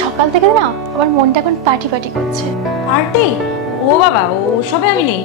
সকাল থেকে না আমার মনটা এখন পার্টি পার্টি করছে। পার্টি? ও বাবা, ও সবে আমি নেই।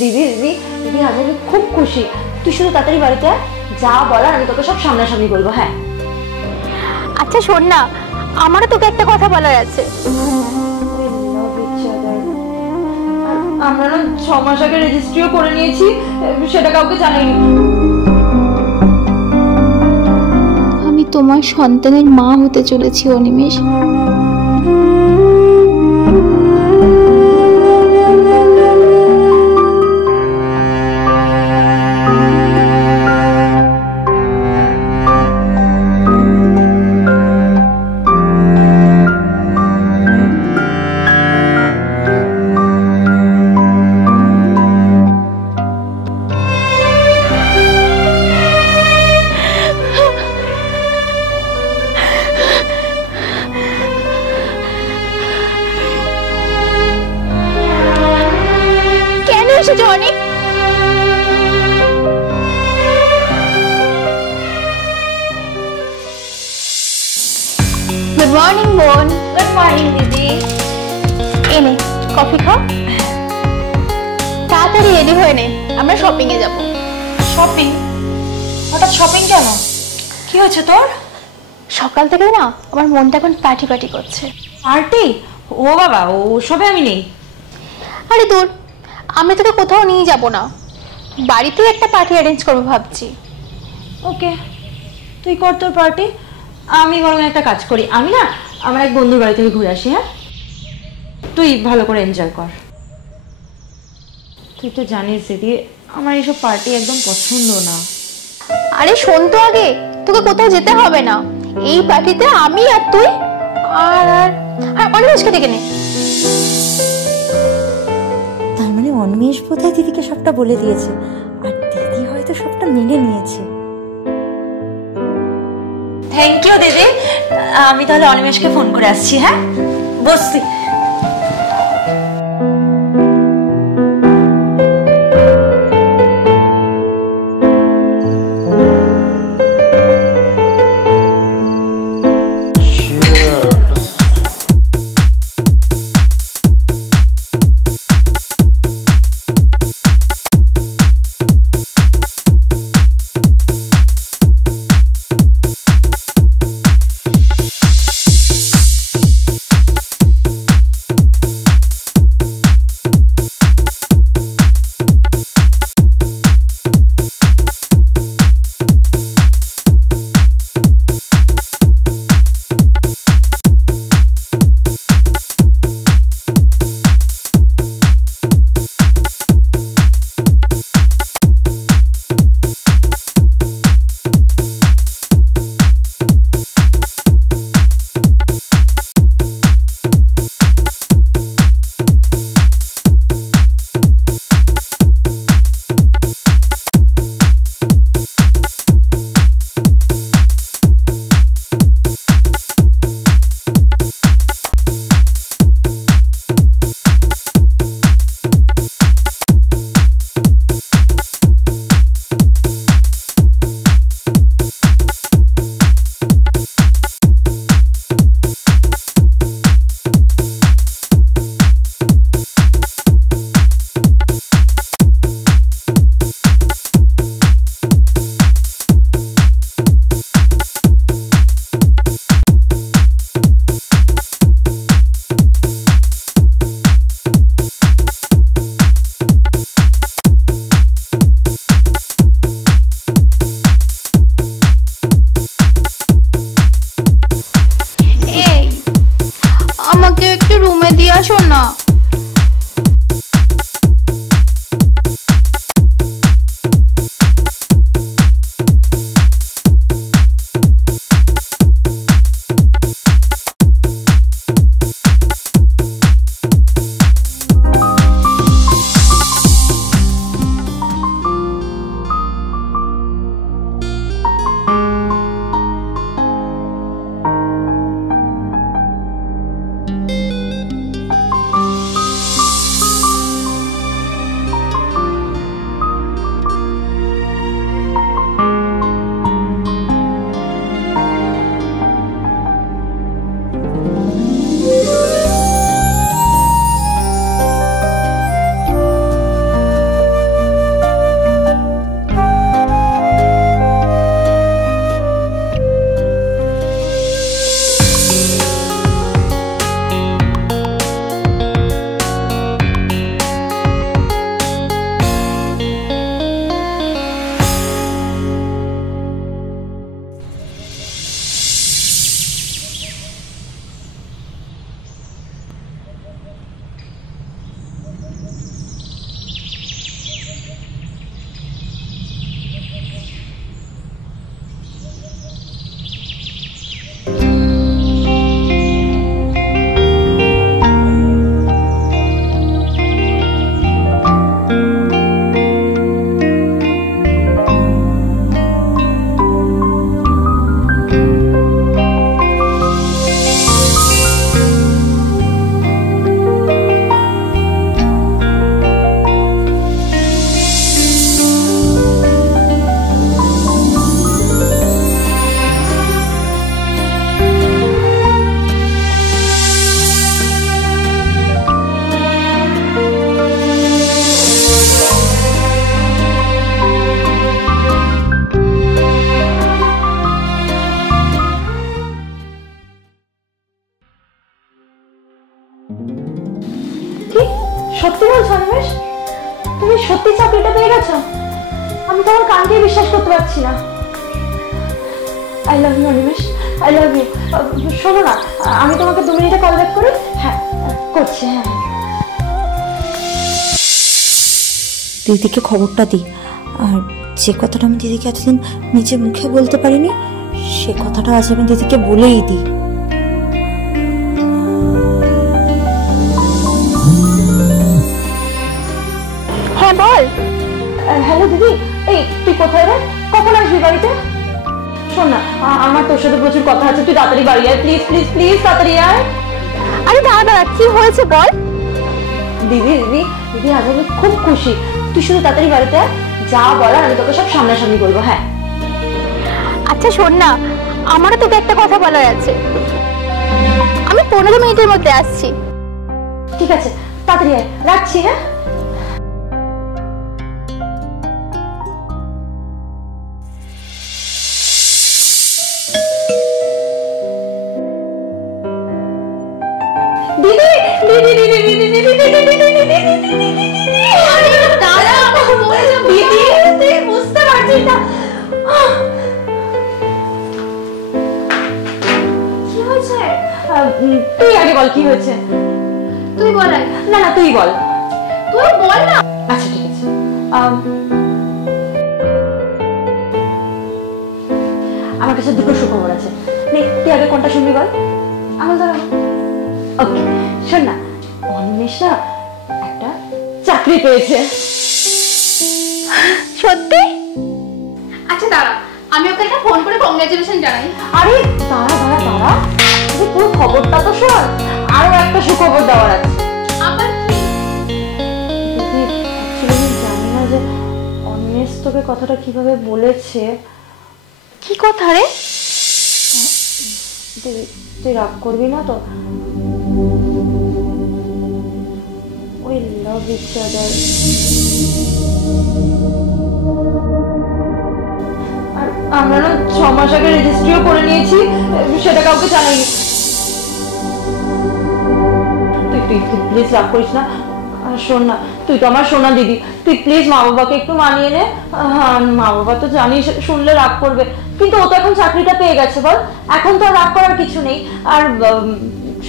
দিদি দিদি দিদি, আজ আমি খুব খুশি। তুই শুধু তাড়াতাড়ি বাড়িতে যা বলার আমি তোকে সব সামনাসামনি বলবো। হ্যাঁ আচ্ছা শোন না, আমারও তোকে একটা কথা বলার আছে। আমরা না 6 মাস আগে রেজিস্ট্রিও করে নিয়েছি, সেটা কাউকে জানাইনি। আমি তোমার সন্তানের মা হতে চলেছি অনিমেষ। জনি, গুড মর্নিং বোন। গুড মর্নিং দিদি। এনে কফি খাও, তাড়াতাড়ি রেডি হয়ে নে, আমরা শপিং এ যাব। শপিং? হঠাৎ শপিং কেন? কি হয়েছে তোর? সকাল থেকে না আমার মনটা এখন পার্টি পার্টি করছে। পার্টি? ও বাবা, ও সবে আমি নেই। আরে দূর, আমি তোকে কোথাও নিয়ে যাব না, বাড়িতেই একটা পার্টি অ্যারেঞ্জ করবো ভাবছি। ওকে, তুই কর তোর পার্টি, আমি বরং একটা কাজ করি, আমি না আমার এক বন্ধুর বাড়ি থেকে ঘুরে আসি। হ্যাঁ, তুই ভালো করে এনজয় কর। তুই তো জানিস দিদি, আমার এইসব পার্টি একদম পছন্দ না। আরে শোন তো আগে, তোকে কোথাও যেতে হবে না, এই পার্টিতে আমি আর তুই আর হ্যাঁ অনিমেষকে ডেকে নে। তার মানে অনিমেষ বোধহয় দিদিকে সবটা বলে দিয়েছে, আর দিদি হয়তো সবটা মেনে নিয়েছে। থ্যাংক ইউ দিদি, আমি তাহলে অনিমেষকে ফোন করে আসছি। হ্যাঁ, বসছি। সত্যি চাকরিটা পেয়ে গেছো? আমি তো আমার কানকেই বিশ্বাস করতে পারছি না। I love you Animesh, I love you. শোনো না, আমি তোমাকে 2 মিনিটে কল ব্যাক করি। হ্যাঁ করছি। হ্যাঁ দিদিকে খবরটা দিই, আর যে কথাটা আমি দিদিকে এতদিন নিজে মুখে বলতে পারিনি সে কথাটা আজ আমি দিদিকে বলেই দিই। হ্যাঁ বল। হ্যালো দিদি, এই তুই কোথায় রে? কখন আসবি বাড়িতে? শোন না, আমার তোর সাথে প্রচুর কথা আছে, তুই তাড়াতাড়ি বাড়ি আয় প্লিজ প্লিজ প্লিজ, তাড়াতাড়ি আয়। আরে দাঁড়া, কি হয়েছে বল। দিদি দিদি দিদি আজ আমি খুব খুশি, তুই শুধু তাড়াতাড়ি বাড়িতে আয়, যা বলার আমি তোকে সব সামনাসামনি বলবো। হ্যাঁ আচ্ছা শোন না, আমারও তোকে একটা কথা বলার আছে। আমি 15 মিনিটের মধ্যে আসছি। ঠিক আছে, তাড়াতাড়ি আয়, রাখছি। হ্যাঁ দিদি দিদি দিদি দিদি দিদি দিদি বুঝতে পারছিস না কি হয়েছে? তুই আগে বল কি হয়েছে। তুই বল। না না তুই বল। তুই বল না। আচ্ছা ঠিক আছে, আমার কাছে 2টো সুখবর আছে। নে তুই আগে কোনটা শুনবি বল। আমার ধর। ওকে শোন না, অনিমেষ না একটা চাকরি পেয়েছে। সত্যি? আচ্ছা দাঁড়া, আমি ওকে একটা ফোন করে কংগ্রাচুলেশন জানাই। আরে দাঁড়া দাঁড়া দাঁড়া, তুই পুরো খবরটা তো শোন, আরো একটা সুখবর দেওয়ার আছে। আবার কি? আমি জানি না যে অনিমেষ তোকে কথাটা কিভাবে বলেছে। কি কথা রে? তুই রাগ করবি না তো? We love each other. আর আমরা না 6 মাস আগে রেজিস্ট্রিও করে নিয়েছি, সেটা কাউকে জানাইনি। তুই প্লিজ রাগ করিস না। শোন না, তুই তো আমার সোনা দিদি, তুই প্লিজ মা বাবাকে একটু মানিয়ে নে। মা বাবা তো জানিস শুনলে রাগ করবে, কিন্তু ও তো এখন চাকরিটা পেয়ে গেছে বল, এখন তো আর রাগ করার কিছু নেই। আর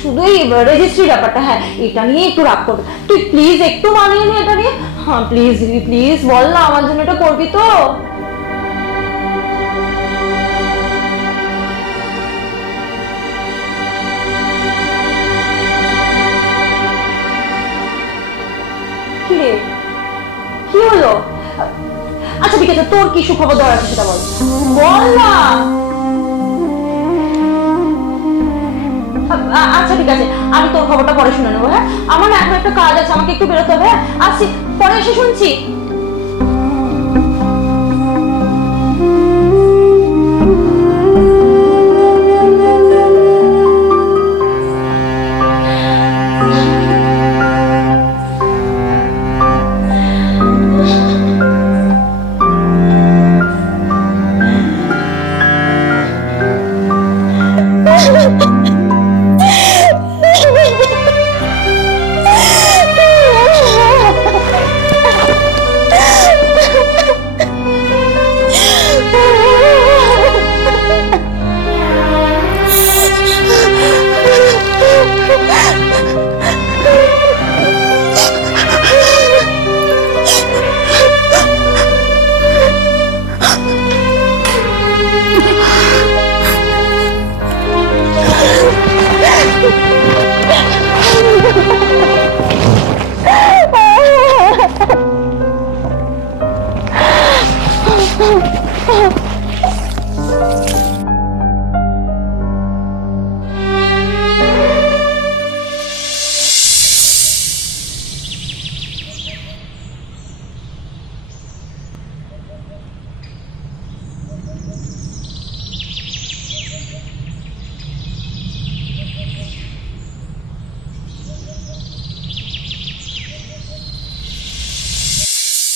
শুধু এই রেজিস্ট্রি ব্যাপারটা, হ্যাঁ এটা নিয়ে একটু রাগ করবে। তুই প্লিজ একটু মানিয়ে নে এটা নিয়ে। হ্যাঁ প্লিজ দিদি প্লিজ বল না, আমার জন্য এটা করবি তো? কি হলো? আচ্ছা ঠিক আছে, তোর কি সুখবর দেওয়ার আছে সেটা বল। বল না। আচ্ছা ঠিক আছে, আমি তোর খবরটা পরে শুনে নেবো। হ্যাঁ আমার না এখন একটা কাজ আছে, আমাকে একটু বেরোতে হবে। হ্যাঁ আসছি, পরে এসে শুনছি।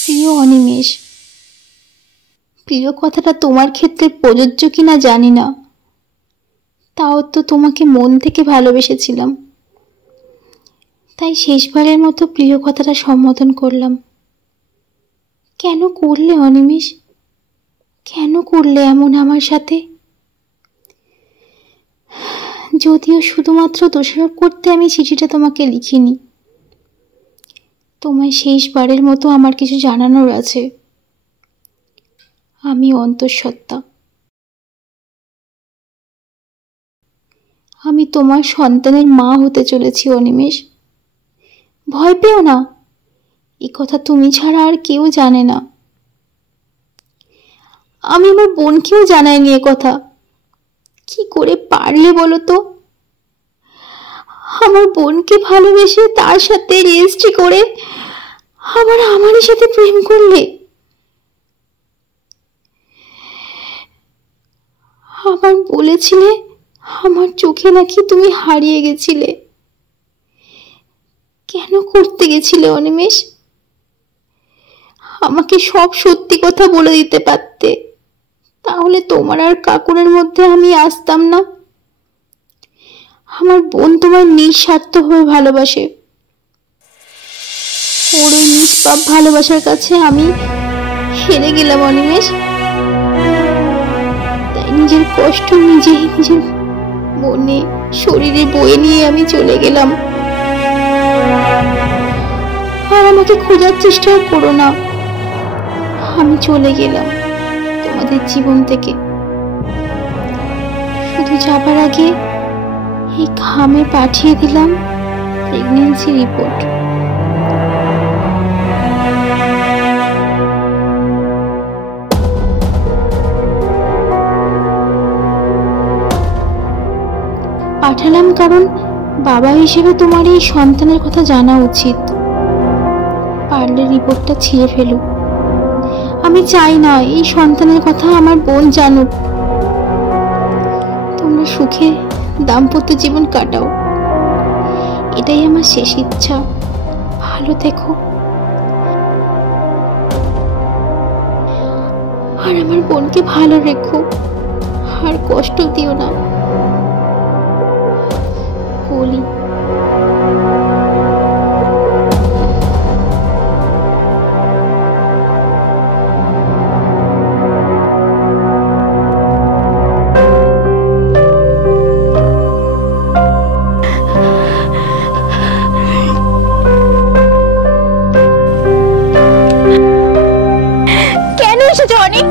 প্রিয় অনিমেষ, প্রিয় কথাটা তোমার ক্ষেত্রে প্রযোজ্য কিনা জানি না, তাও তো তোমাকে মন থেকে ভালোবেসেছিলাম, তাই শেষবারের মতো প্রিয় কথাটা সম্বোধন করলাম। কেন করলে অনিমেষ? কেন করলে এমন আমার সাথে? যদিও শুধুমাত্র দোষারোপ করতে আমি চিঠিটা তোমাকে লিখিনি, তোমায় শেষবারের মতো আমার কিছু জানানোর আছে। আমি অন্তঃসত্ত্বা, আমি তোমার সন্তানের মা হতে চলেছি অনিমেষ। ভয় পেও না, এ কথা তুমি ছাড়া আর কেউ জানে না। আমি আমার বোনকেও জানাইনি এ কথা। কি করে পারলে বলো তো? আমার বোনকে ভালোবেসে তার সাথে রেজিস্ট্রি করে আমারই সাথে প্রেম করলে। আবার বলেছিলে আমার চোখে নাকি তুমি হারিয়ে গেছিলে। কেন করতে গেছিলে অনিমেষ? আমাকে সব সত্যি কথা বলে দিতে পারতে, তাহলে তোমার আর কাকুরের মধ্যে আমি আসতাম না। আমার বোন তোমার নিঃস্বার্থভাবে ভালোবাসে। ওর ওই নিষ্পাপ ভালোবাসার কাছে আমি হেরে গেলাম অনিমেষ। তাই নিজের কষ্ট নিজের মনে শরীরে বয়ে নিয়ে আমি চলে গেলাম। আর আমাকে খোঁজার চেষ্টাও করো না। আমি চলে গেলাম তোমাদের জীবন থেকে। শুধু যাবার আগে এই খামে পাঠিয়ে দিলাম প্রেগন্যান্সি রিপোর্ট। পাঠালাম কারণ বাবা হিসেবে তোমার এই সন্তানের কথা জানা উচিত। পারলে রিপোর্টটা ছিঁড়ে ফেলো। আমি চাই না এই সন্তানের কথা আমার বোন জানুক। তোমরা সুখে দাম্পত্য জীবন কাটাও, এটাই আমার শেষ ইচ্ছা। ভালো থেকো আর আমার বোনকে ভালো রেখো, আর কষ্ট দিও না। বলি কেন এসেছো অনিক?